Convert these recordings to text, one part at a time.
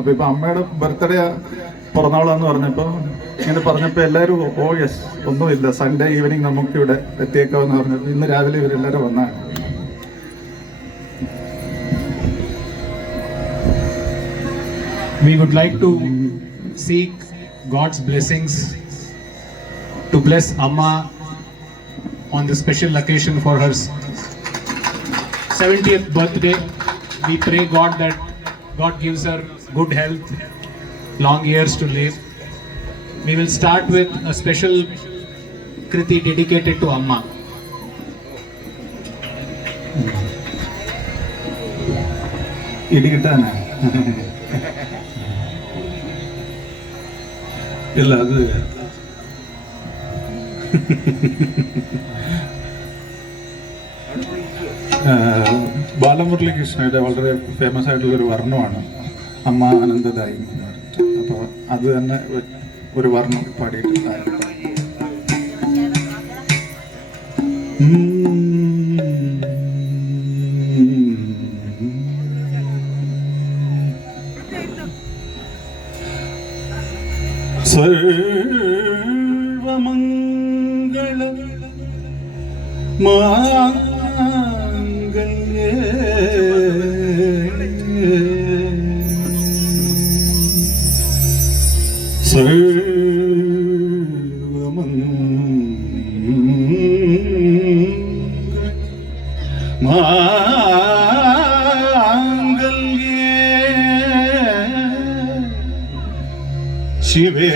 അപ്പോൾ ഇപ്പോൾ അമ്മയുടെ ബർത്ത്ഡേ പിറന്നാളാന്ന് പറഞ്ഞപ്പോൾ ഇങ്ങനെ പറഞ്ഞപ്പോൾ എല്ലാവരും ഓ യെസ് ഒന്നുമില്ല, സൺഡേ ഈവനിങ് നമുക്കിവിടെ എത്തിയേക്കാമെന്ന് പറഞ്ഞപ്പോൾ ഇന്ന് രാവിലെ ഇവരെല്ലാവരും വന്നാണ്. We would like to seek God's blessings to bless Amma on this special occasion for her 70th birthday. We pray God that God gives her good health, long years to live. We will start with a special kriti dedicated to Amma. ഇടികിട്ടാനാ ഇല്ല, അത് ബാലമുരളികൃഷ്ണയുടെ വളരെ famous ആയിട്ടുള്ളൊരു വർണ്ണമാണ് അമ്മ ആനന്ദദായി എന്ന് പറഞ്ഞിട്ട്. അപ്പോൾ അത് തന്നെ ഒരു വർണ്ണം പാടിയിട്ട് സർവമംഗള മാംഗല്യേ മാംഗല്യേ ശിവേ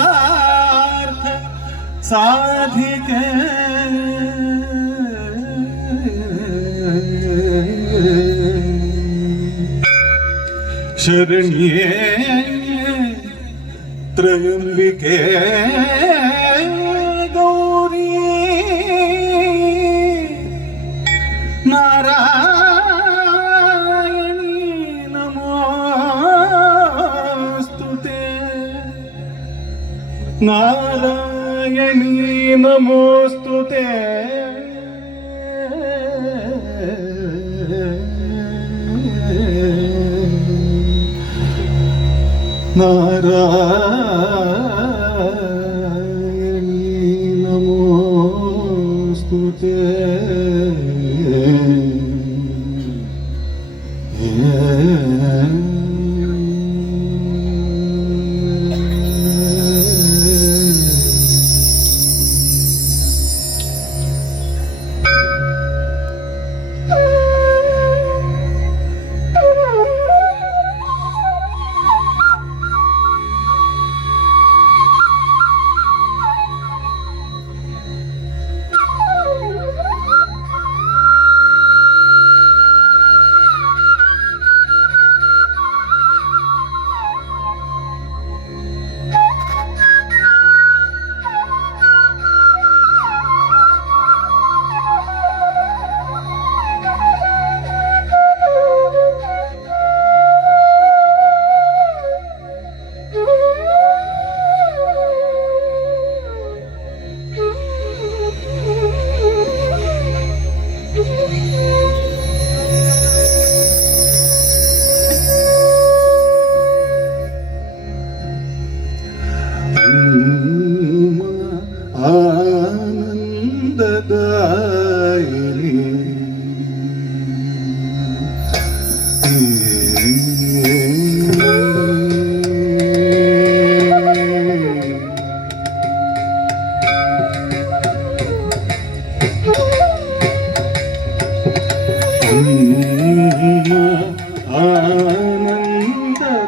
സർവാർത്ഥ സാധികേ ശരണ്യേ ത്രയംബികേ ഗൗരീ നാരായണീ നമോസ്തുതേ നാരായണീ നമോസ്തുതേ നാരായണീ നമോസ്തുതേ.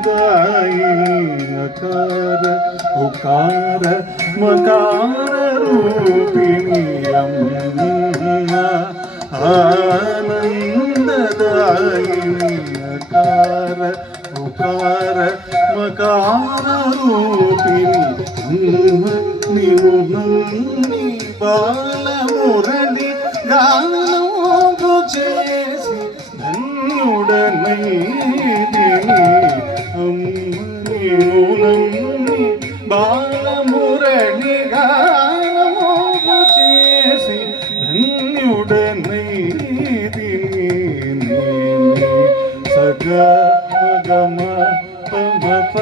ആനന്ദദായിനി അകാര ഉകാര മകാര രൂപിണി അമ്മ ആനന്ദദായിനി അകാര ഉകാര മകാര രൂപിണി അമ്മ നീവു നന്ദി ബാലമുരളി ഗാനമോ చేసి ధన్యుడనైతిని అమ్మ నీవు నమ్మి బాలమురళి గానమో చేసి ధన్యుడనైతిని మగ మ ప మ ప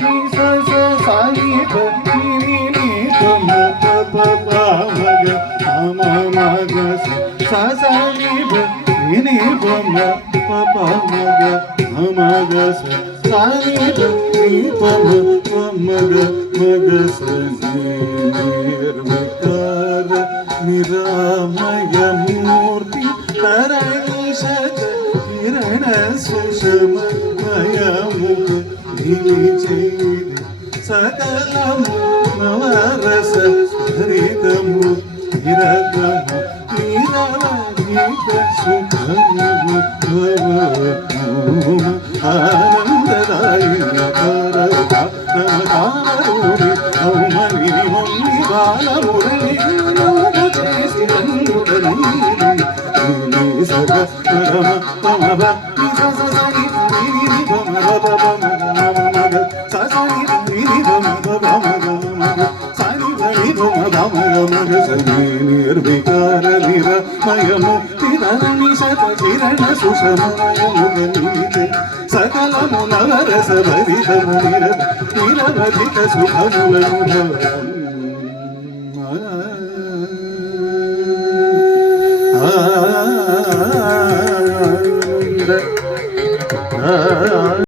ని స స సా ని ప ని ని ని ప మ ప ప ప మగ మ మగ స స ని ప ని ని ప మ ప ప మగ మగ స సా ని ప ని ప మ ప మగ మగ స నిర్వికార నిరామయ మూర్తి తరణీశత కిరణ సుషమయముఖ నిలిచేది సకలము నవరస హరితము హిరతము నిరవధిక సుఖము ఆనందదాయి నమకారూరి ఔమని మొన్ని బాలమురళి చేసి సగ పరమ పమవ ససని నిని పమ పమ మగ ససని నిని పమ పమ మగ సని పని పమ పమ మగ సని నిర్వికార నిరమయము తిరణి శత కిరణ సుషమయము గనితే సకలము నవరస భరితము నిరవధిక సుఖములను